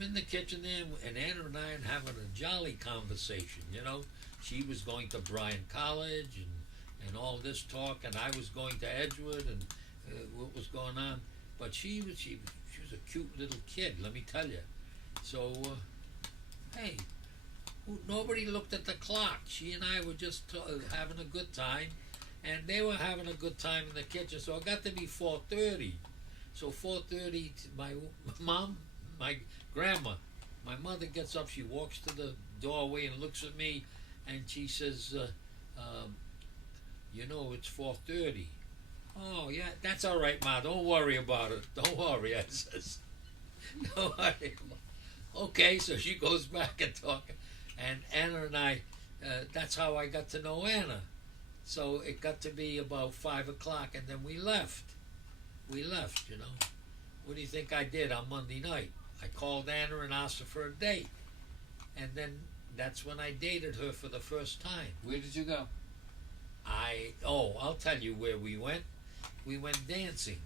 I'm in the kitchen there, and Anna and I are having a jolly conversation, you know. She was going to Bryan College and all this talk, and I was going to Edgewood, and what was going on. But she was a cute little kid, let me tell you. So, hey, nobody looked at the clock. She and I were just having a good time, and they were having a good time in the kitchen. So it got to be 4:30. So 4:30, my mom, my grandma, my mother gets up. She walks to the doorway and looks at me, and she says, "You know, it's 4:30." "Oh yeah, that's all right, Ma. Don't worry about it. Don't worry," I says. "Don't worry." Okay, so she goes back and talking, and Anna and I. That's how I got to know Anna. So it got to be about 5 o'clock, and then we left. We left, you know. What do you think I did on Monday night? I called Anna and asked her for a date. And then that's when I dated her for the first time. Where did you go? I'll tell you where we went. We went dancing.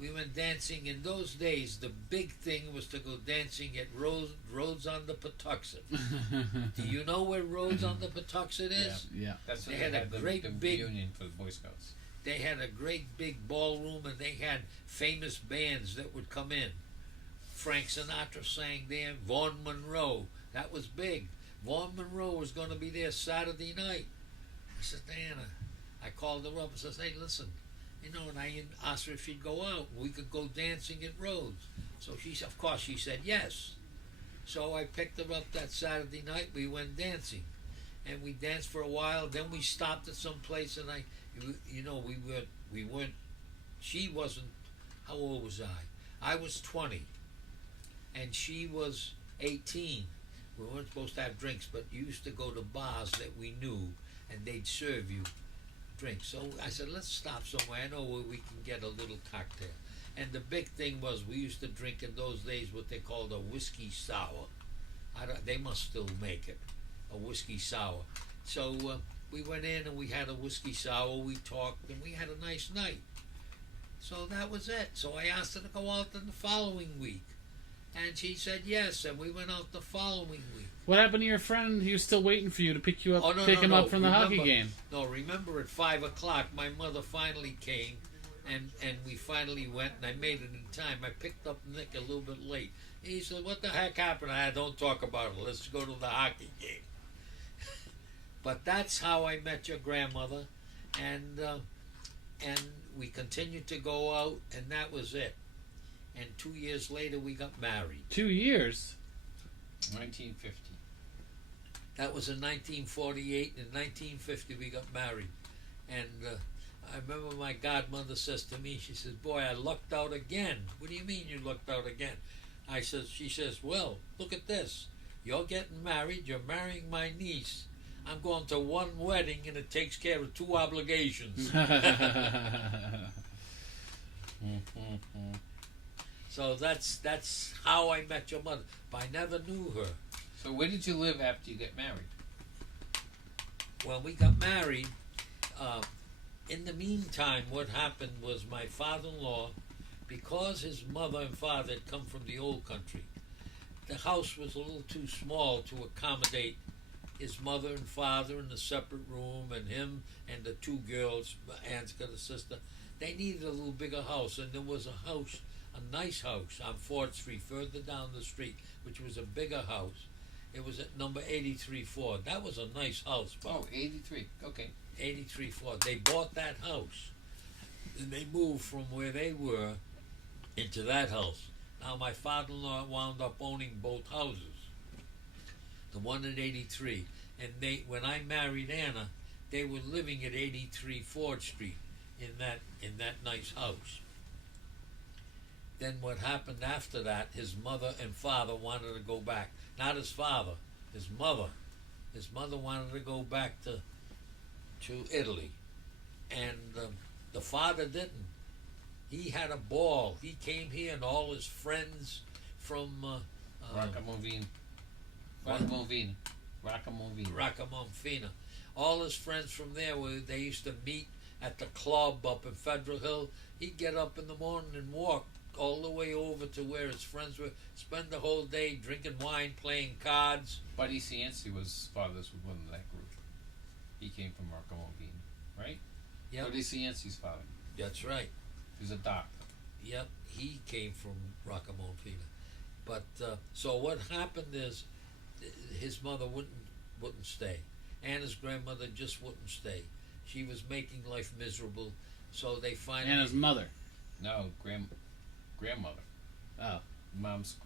We went dancing. In those days, the big thing was to go dancing at Rhodes on the Patuxent. Do you know where Rhodes on the Patuxent is? Yeah. That's They had a great big reunion for the Boy Scouts. They had a great big ballroom, and they had famous bands that would come in. Frank Sinatra sang there. Vaughn Monroe. That was big. Vaughn Monroe was going to be there Saturday night. I said, Anna, I called her up and said, hey, listen, you know, and I asked her if she'd go out. We could go dancing at Rhodes. So of course, she said yes. So I picked her up that Saturday night. We went dancing, and we danced for a while. Then we stopped at some place, and we weren't. She wasn't. How old was I? I was 20, and she was 18. We weren't supposed to have drinks, but you used to go to bars that we knew, and they'd serve you drinks. So I said, let's stop somewhere. I know where we can get a little cocktail. And the big thing was we used to drink in those days what they called a whiskey sour. They must still make it, a whiskey sour. So we went in and we had a whiskey sour. We talked and we had a nice night. So that was it. So I asked her to go out in the following week, and she said yes. And we went out the following week. What happened to your friend? He was still waiting for you to pick you up, pick him up from the hockey game. No, remember at 5 o'clock, my mother finally came, and we finally went, and I made it in time. I picked up Nick a little bit late. He said, what the heck happened? I don't talk about it. Let's go to the hockey game. But that's how I met your grandmother, and we continued to go out, and that was it. And 2 years later, we got married. 2 years? 1950. That was in 1948. In 1950, we got married. And I remember my godmother says to me, she says, boy, I lucked out again. What do you mean you lucked out again? She says, well, look at this. You're getting married. You're marrying my niece. I'm going to one wedding, and it takes care of 2 obligations. So that's how I met your mother. But I never knew her. So where did you live after you got married? When we got married, in the meantime, what happened was my father-in-law, because his mother and father had come from the old country, the house was a little too small to accommodate his mother and father in a separate room, and him and the 2 girls. Ann's got a sister. They needed a little bigger house, and there was a house, a nice house on 4th Street, further down the street, which was a bigger house. It was at number 83 Ford. That was a nice house. Oh, 83. Okay. 83 Ford. They bought that house, and they moved from where they were into that house. Now, my father-in-law wound up owning both houses, the one at 83. And when I married Anna, they were living at 83 Ford Street in that nice house. Then what happened after that, his mother and father wanted to go back. Not his father, his mother. His mother wanted to go back to Italy. And the father didn't. He had a ball. He came here, and all his friends from Rockamonfina. All his friends from there, they used to meet at the club up in Federal Hill. He'd get up in the morning and walk all the way over to where his friends were. Spend the whole day drinking wine, playing cards. Buddy Cianci was father's with one of that group. He came from Rockamobile, right? Yep. Buddy Cianci's father. That's right. He was a doctor. Yep, he came from Rockamole. But so what happened is, his mother wouldn't stay. Anna's grandmother just wouldn't stay. She was making life miserable, so they finally. Anna's mother. No, grandmother. Oh. Mom's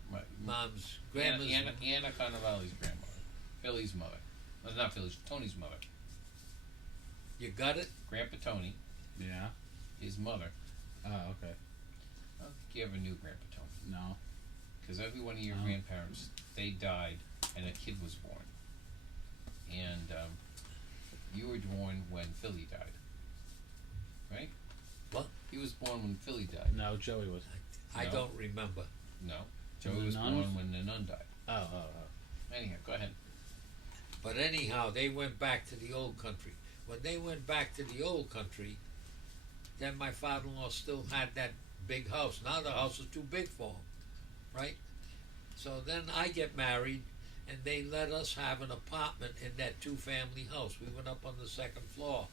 grandma's. Anna Carnevale's grandmother. Philly's mother. No, not Philly's. Tony's mother. You got it? Grandpa Tony. Yeah. His mother. Oh, okay. I don't think you ever knew Grandpa Tony. No. Because every one of your Oh. grandparents, they died and a kid was born. And you were born when Philly died. Right? What? He was born when Philly died. No, Joey was. I No. don't remember. No. Joey The was nun? born when the nun died. Oh. Anyhow, go ahead. But anyhow, they went back to the old country. When they went back to the old country, then my father-in-law still had that big house. Now the house is too big for him, right? So then I get married, and they let us have an apartment in that two-family house. We went up on the second floor,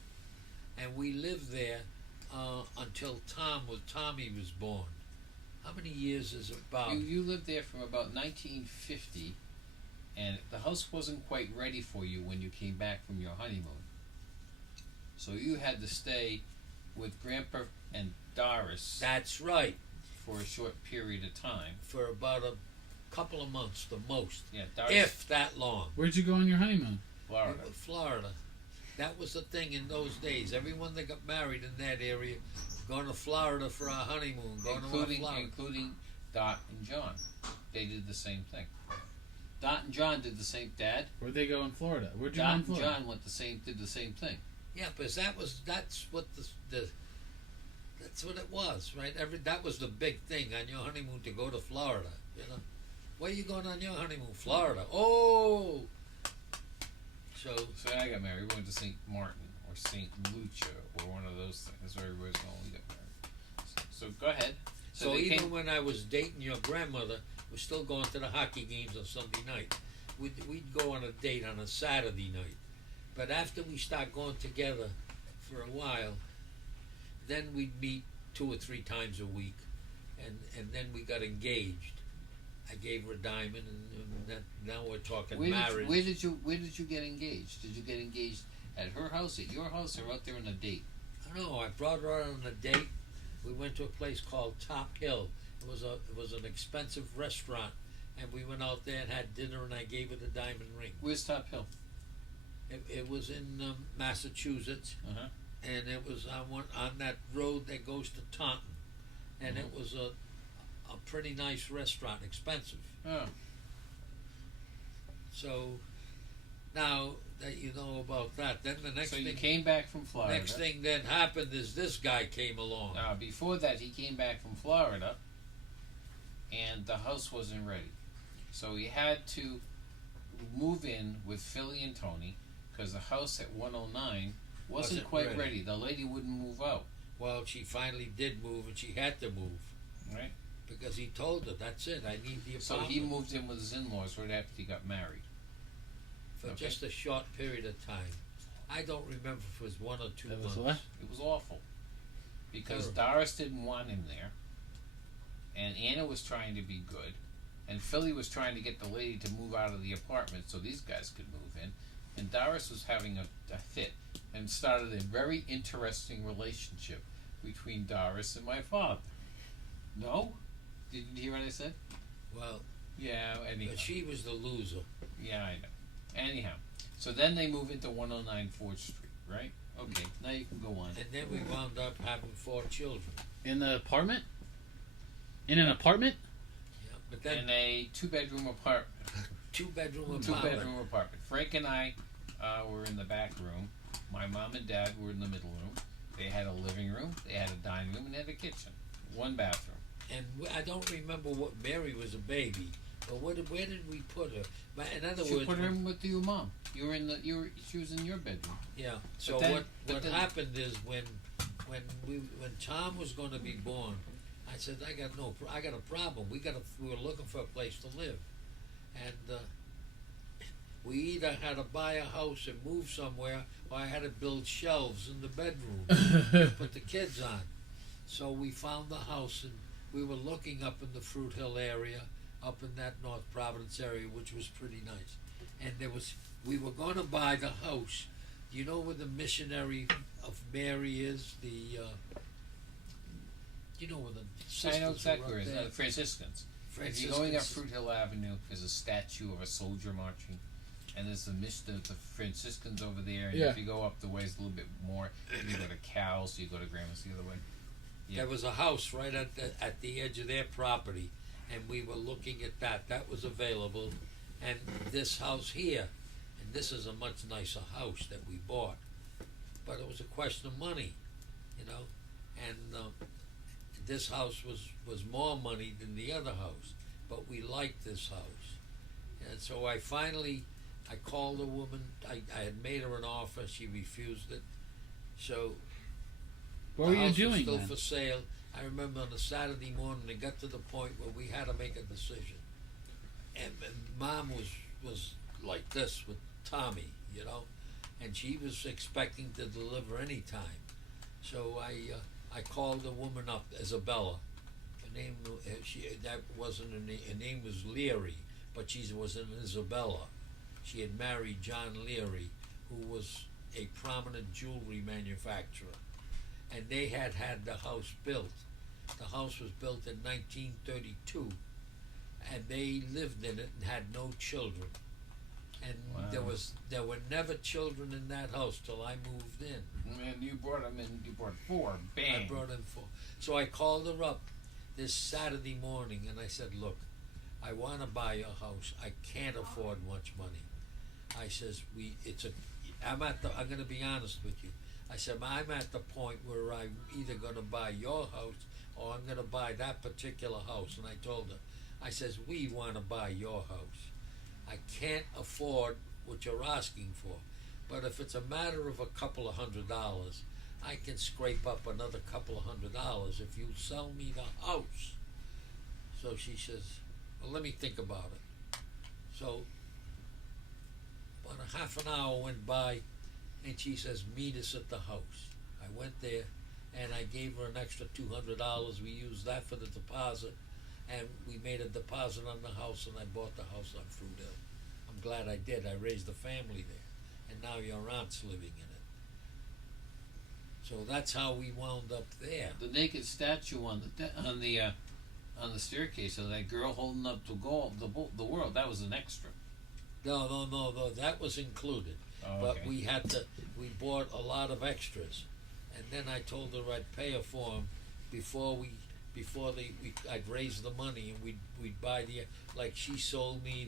and we lived there until Tommy was born. How many years is it about? You lived there from about 1950, and the house wasn't quite ready for you when you came back from your honeymoon. So you had to stay with Grandpa and Doris That's right, for a short period of time. for about a couple of months, the most, Yeah, Doris, if that long. Where'd you go on your honeymoon? Florida. Florida. That was the thing in those days. Everyone that got married in that area, going to Florida for our honeymoon, going to Florida. Including Dot and John. They did the same thing. Dot and John did the same. Dad. Where'd they go in Florida? Where'd you go Dot in and Florida? John did the same thing. Yeah, because that's what that's what it was, right? That was the big thing on your honeymoon, to go to Florida. You know, where are you going on your honeymoon? Florida. Oh. So I got married. We went to St. Martin or St. Lucia or one of those things. That's where everybody's going to get married. So go ahead. So they even came- when I was dating your grandmother, we're still going to the hockey games on Sunday night. We'd go on a date on a Saturday night. But after we start going together for a while, then we'd meet 2 or 3 times a week, and then we got engaged. I gave her a diamond, and that, now we're talking marriage. Where did you get engaged? Did you get engaged at her house, at your house, or out there on a date? I don't know. I brought her out on a date. We went to a place called Top Hill. It was an expensive restaurant, and we went out there and had dinner, and I gave her the diamond ring. Where's Top Hill? It was in Massachusetts, Uh-huh. and it was on that road that goes to Taunton, and it was a pretty nice restaurant, expensive. Oh. So now that you know about that, then the next So thing you came back from Florida. next thing that happened is this guy came along. Now, before that, he came back from Florida, and the house wasn't ready. So he had to move in with Philly and Tony, because the house at 109 wasn't quite ready. ready. The lady wouldn't move out, Well, she finally did move, and she had to move right? because he told her, "That's it. I need the So apartment." he moved in with his in-laws right after he got married. for Okay. just a short period of time. I don't remember if it was 1 or 2 That was months. what? It was awful, because Terrible. Doris didn't want him there, and Anna was trying to be good, and Philly was trying to get the lady to move out of the apartment so these guys could move in, and Doris was having a fit, and started a very interesting relationship between Doris and my father. No? Didn't you hear what I said? Well, Yeah, anyhow. but she was the loser. Yeah, I know. Anyhow, so then they move into 109 4th Street, right? Okay, now you can go on. And then we wound up having 4 children. In the apartment? In an apartment? Yeah, but then In a 2-bedroom apartment. 2-bedroom apartment. 2-bedroom apartment. Frank and I were in the back room. My mom and dad were in the middle room. They had a living room, they had a dining room, and they had a kitchen. 1 bathroom. And I don't remember what Mary was a baby, but where did we put her? But in other She words, put her in with your mom. She was in your bedroom. yeah. So then- what but then- happened is when Tom was going to be born, I said, I got a problem. We were looking for a place to live, and we either had to buy a house and move somewhere, or I had to build shelves in the bedroom to put the kids on. So we found the house, and we were looking up in the Fruit Hill area, up in that North Providence area, which was pretty nice. And we were going to buy the house. You know where the Missionary of Mary is? You know where the sisters I know exactly where are it up is. there? Franciscans. If you're going up Franciscans. Fruit Hill Avenue, there's a statue of a soldier marching, and there's the Franciscans over there. And Yeah. if you go up the ways a little bit more, you go to Cal's, you go to Grandma's the other way. Yeah. There was a house right at the edge of their property, and we were looking at that. That was available, and this house here, and this is a much nicer house that we bought, but it was a question of money, you know, and this house was more money than the other house, but we liked this house, and so I called the woman. I had made her an offer. She refused it, so. What were you The house was doing still then? for sale. I remember on a Saturday morning, it got to the point where we had to make a decision. And Mom was like this with Tommy, you know, and she was expecting to deliver any time. So I called the woman up, Isabella. Her name that wasn't her name. Her name was Leary, but she was an Isabella. She had married John Leary, who was a prominent jewelry manufacturer. And they had the house built. The house was built in 1932, and they lived in it and had no children. And Wow. there were never children in that house till I moved in. And you brought them in. You brought 4. Bang. I brought in 4. So I called her up this Saturday morning, and I said, "Look, I want to buy your house. I can't afford much money." I says, I'm going to be honest with you. I said, I'm at the point where I'm either going to buy your house or I'm going to buy that particular house. And I told her, I says, we want to buy your house. I can't afford what you're asking for. But if it's a matter of a couple of $100s, I can scrape up another couple of $100s if you sell me the house. So she says, well, let me think about it. So about a half an hour went by, and she says, meet us at the house. I went there, and I gave her an extra $200. We used that for the deposit, and we made a deposit on the house, and I bought the house on Fruit Hill. I'm glad I did. I raised a family there, and now your aunt's living in it. So that's how we wound up there. The naked statue on the staircase of that girl holding up the world. That was an extra. No, that was included. Oh, But okay. we bought a lot of extras, and then I told her I'd pay her for them I'd raise the money, and we'd buy like she sold me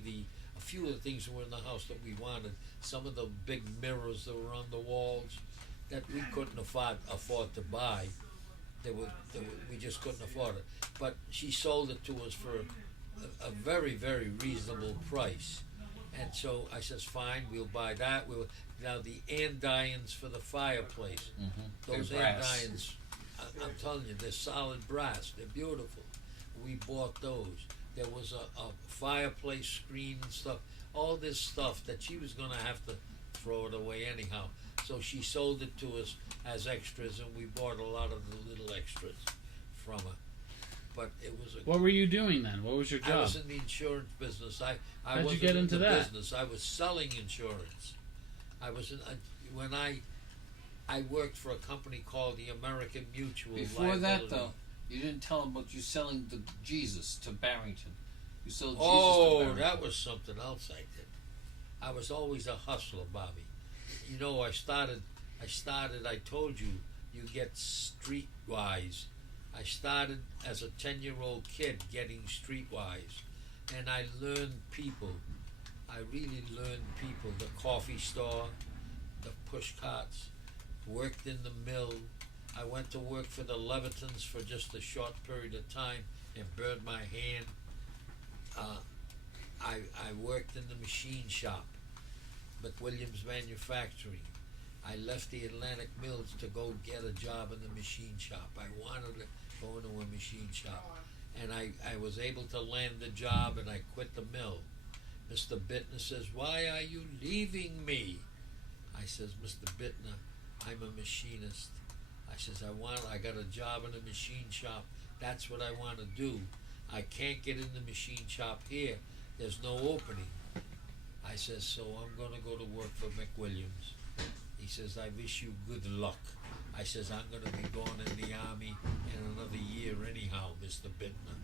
a few of the things that were in the house that we wanted. Some of the big mirrors that were on the walls that we couldn't afford to buy. We just couldn't afford it. But she sold it to us for a very, very reasonable price. And so I says, fine, we'll buy that. Now the andirons for the fireplace, those They're brass. andirons, I'm telling you, they're solid brass. They're beautiful. We bought those. There was a fireplace screen and stuff. All this stuff that she was going to have to throw it away anyhow. So she sold it to us as extras, and we bought a lot of the little extras from her. But it was What were you doing then? What was your I job? was in the insurance business. I How'd you wasn't get in into the that? business. I was selling insurance. When I worked for a company called the American Mutual. Before that, Liability. though, you didn't tell them about you selling the Jesus to Barrington. You sold Jesus to Oh, Barrington. that was something else I did. I was always a hustler, Bobby. You know, I I told you, you get streetwise. I started as a 10-year-old kid getting streetwise, and I learned people. I really learned people. The coffee store, the push carts, worked in the mill. I went to work for the Levitons for just a short period of time and burned my hand. I worked in the machine shop, McWilliams Manufacturing. I left the Atlantic Mills to go get a job in the machine shop. I wanted to going to a machine shop. And I was able to land the job, and I quit the mill. Mr. Bittner says, "Why are you leaving me?" I says, "Mr. Bittner, I'm a machinist." I says, I got a job in a machine shop. That's what I want to do. I can't get in the machine shop here. There's no opening. I says, so I'm going to go to work for McWilliams. He says, I wish you good luck. I says, I'm going to be going in the Army in another year anyhow, Mr. Bittner.